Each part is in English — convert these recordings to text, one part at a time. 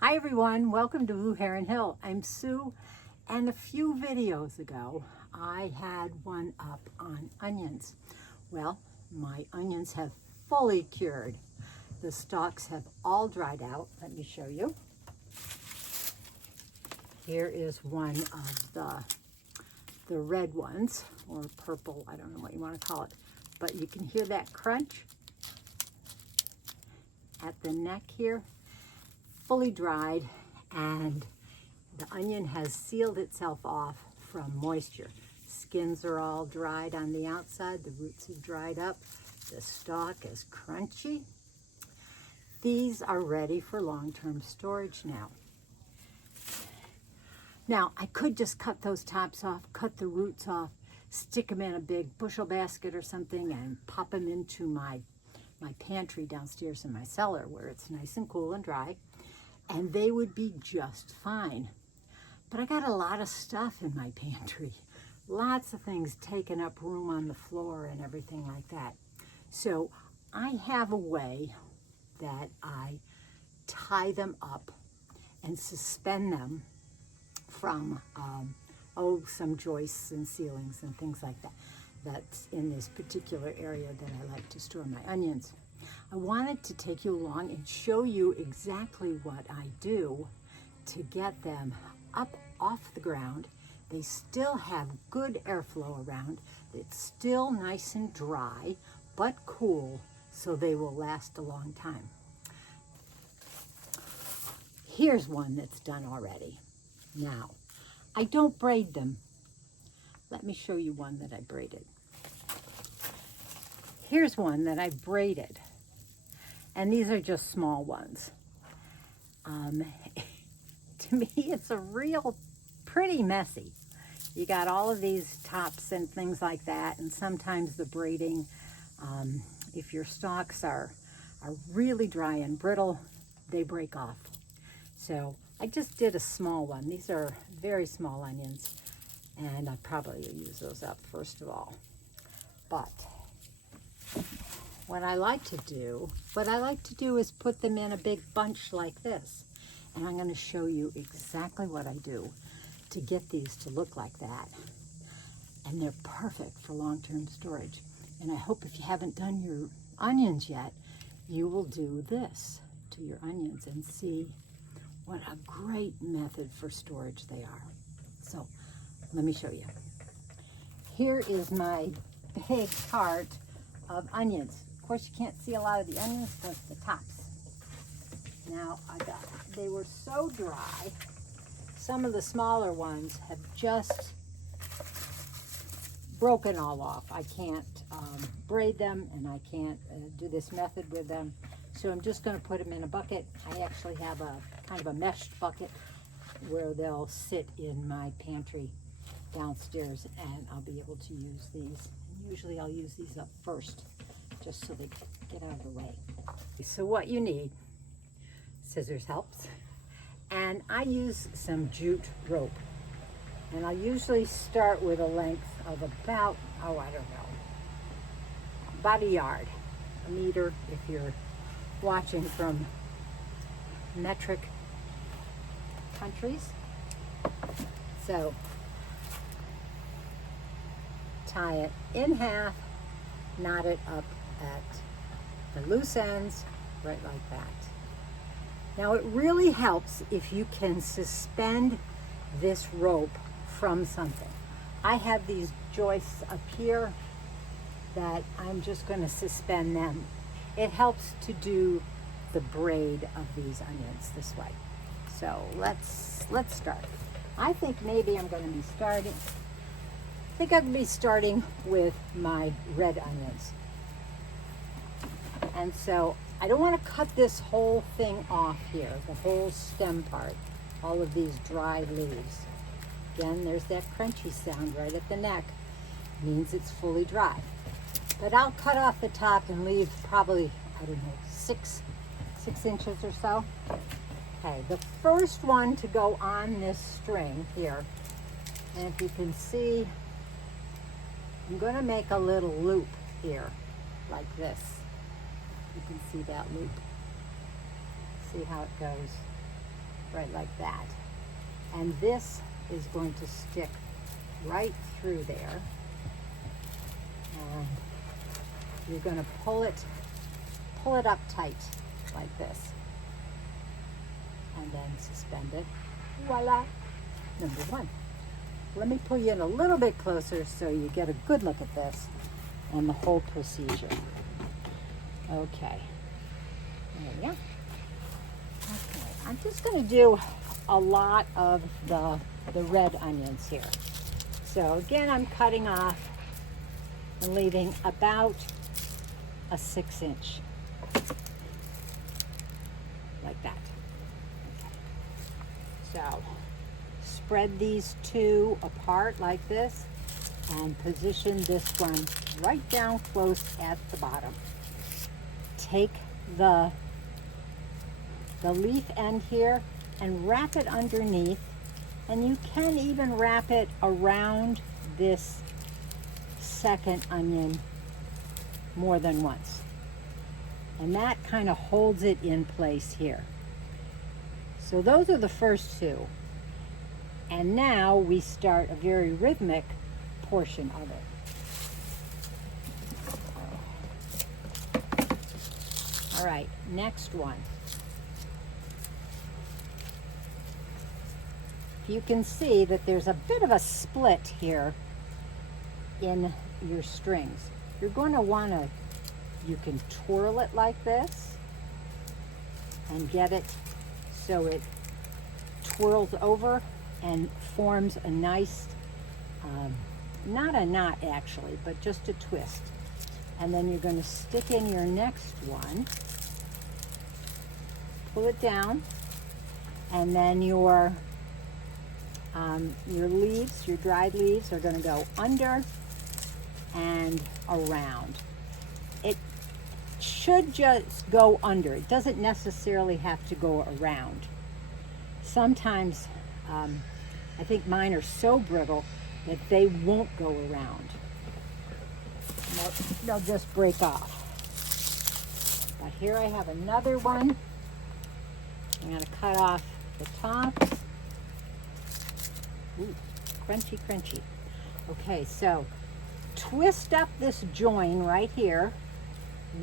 Hi everyone, welcome to Blue Heron Hill. I'm Sue, and a few videos ago I had one up on onions. Well, my onions have fully cured. The stalks have all dried out. Let me show you. Here is one of the red ones, or purple, I don't know what you want to call it, but you can hear that crunch at the neck here. Fully dried, and the onion has sealed itself off from moisture. Skins are all dried on the outside, the roots have dried up, the stalk is crunchy. These are ready for long-term storage now. Now, I could just cut those tops off, cut the roots off, stick them in a big bushel basket or something and pop them into my pantry downstairs in my cellar where it's nice and cool and dry. And they would be just fine. But I got a lot of stuff in my pantry. Lots of things taking up room on the floor and everything like that. So I have a way that I tie them up and suspend them from, some joists and ceilings and things like that. That's in this particular area that I like to store my onions. I wanted to take you along and show you exactly what I do to get them up off the ground. They still have good airflow around. It's still nice and dry, but cool, so they will last a long time. Here's one that's done already. Now, I don't braid them. Let me show you one that I braided. Here's one that I braided. And these are just small ones. To me, it's a real pretty messy. You got all of these tops and things like that, and sometimes the braiding, if your stalks are really dry and brittle, they break off. So I just did a small one. These are very small onions, and I probably use those up first of all. But what I like to do is put them in a big bunch like this. And I'm going to show you exactly what I do to get these to look like that. And they're perfect for long-term storage. And I hope if you haven't done your onions yet, you will do this to your onions and see what a great method for storage they are. So let me show you. Here is my big cart of onions. Of course, you can't see a lot of the onions because the tops. Now, they were so dry, some of the smaller ones have just broken all off. I can't braid them, and I can't do this method with them. So I'm just going to put them in a bucket. I actually have a kind of a meshed bucket where they'll sit in my pantry downstairs, and I'll be able to use these. Usually I'll use these up first, just so they get out of the way. So what you need, scissors helps, and I use some jute rope. And I usually start with a length of about, about a yard, a meter if you're watching from metric countries. So tie it in half, knot it up at the loose ends, right like that. Now it really helps if you can suspend this rope from something. I have these joists up here that I'm just going to suspend them. It helps to do the braid of these onions this way. So let's start. I think maybe I'm going to be starting with my red onions. And so I don't want to cut this whole thing off here, the whole stem part, all of these dry leaves. Again, there's that crunchy sound right at the neck. It means it's fully dry. But I'll cut off the top and leave probably, 6 inches or so. Okay, the first one to go on this string here, and if you can see, I'm going to make a little loop here, like this. You can see that loop. See how it goes. right like that. And this is going to stick right through there. And you're going to pull it up tight like this. And then suspend it. Voila! Number one. Let me pull you in a little bit closer so you get a good look at this and the whole procedure. Okay. There we go. Okay. I'm just going to do a lot of the red onions here. So again, I'm cutting off and leaving about a 6-inch. Like that. Okay. So spread these two apart like this and position this one right down close at the bottom. Take the leaf end here and wrap it underneath, and you can even wrap it around this second onion more than once. And that kind of holds it in place here. So those are the first two. And now we start a very rhythmic portion of it. All right, next one. You can see that there's a bit of a split here in your strings. You're going to want to, you can twirl it like this and get it so it twirls over and forms a nice, not a knot actually, but just a twist. And then you're going to stick in your next one, pull it down, and then your leaves, your dried leaves, are going to go under and around. It should just go under. It doesn't necessarily have to go around. Sometimes I think mine are so brittle that they won't go around. They'll just break off. But here I have another one. I'm going to cut off the tops. Ooh, crunchy, crunchy. Okay, so twist up this join right here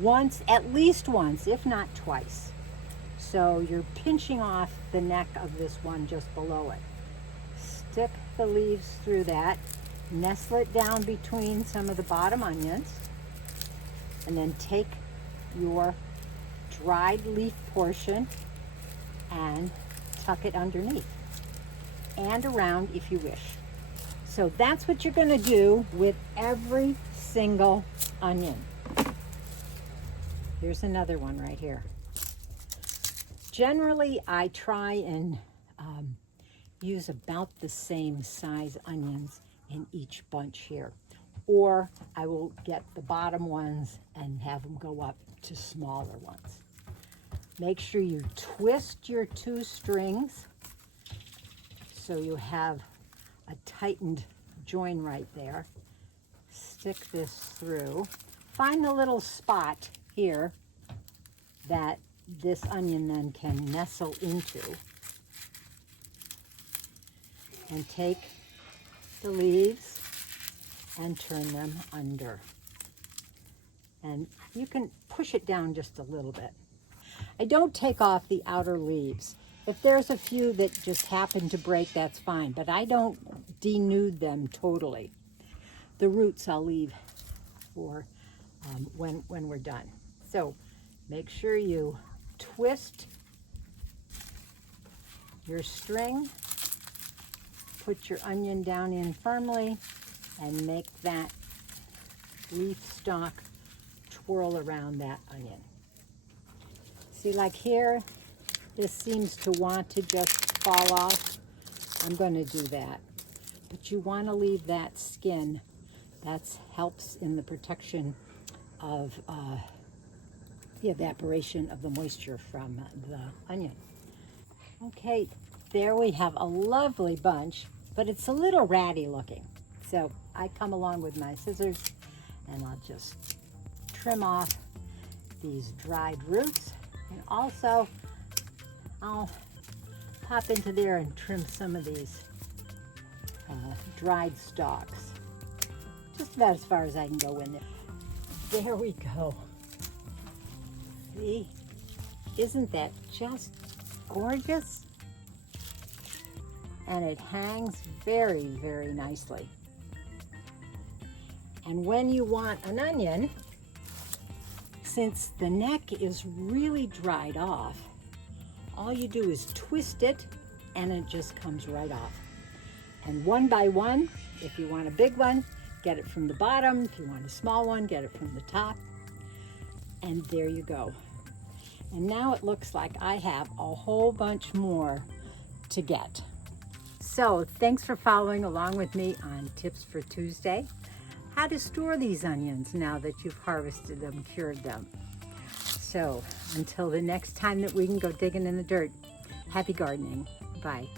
once, at least once, if not twice. So you're pinching off the neck of this one just below it. Stick the leaves through that, nestle it down between some of the bottom onions, and then take your dried leaf portion and tuck it underneath and around if you wish. So that's what you're going to do with every single onion. Here's another one right here. Generally, I try and use about the same size onions in each bunch here. Or I will get the bottom ones and have them go up to smaller ones. Make sure you twist your two strings so you have a tightened join right there. Stick this through. Find the little spot here that this onion then can nestle into. And take the leaves and turn them under. And you can push it down just a little bit. I don't take off the outer leaves. If there's a few that just happen to break, that's fine, but I don't denude them totally. The roots I'll leave for when we're done. So make sure you twist your string, put your onion down in firmly, and make that leaf stalk twirl around that onion. See, like here, this seems to want to just fall off. I'm going to do that. But you want to leave that skin. That helps in the protection of the evaporation of the moisture from the onion. Okay, there we have a lovely bunch, but it's a little ratty looking. So I come along with my scissors and I'll just trim off these dried roots. And also, I'll pop into there and trim some of these dried stalks. Just about as far as I can go in there. There we go. See? Isn't that just gorgeous? And it hangs very, very nicely. And when you want an onion, since the neck is really dried off, all you do is twist it and it just comes right off. And one by one, if you want a big one, get it from the bottom. If you want a small one, get it from the top. And there you go. And now it looks like I have a whole bunch more to get. So thanks for following along with me on Tips for Tuesday. How to store these onions now that you've harvested them, cured them. So until the next time that we can go digging in the dirt, happy gardening. Bye.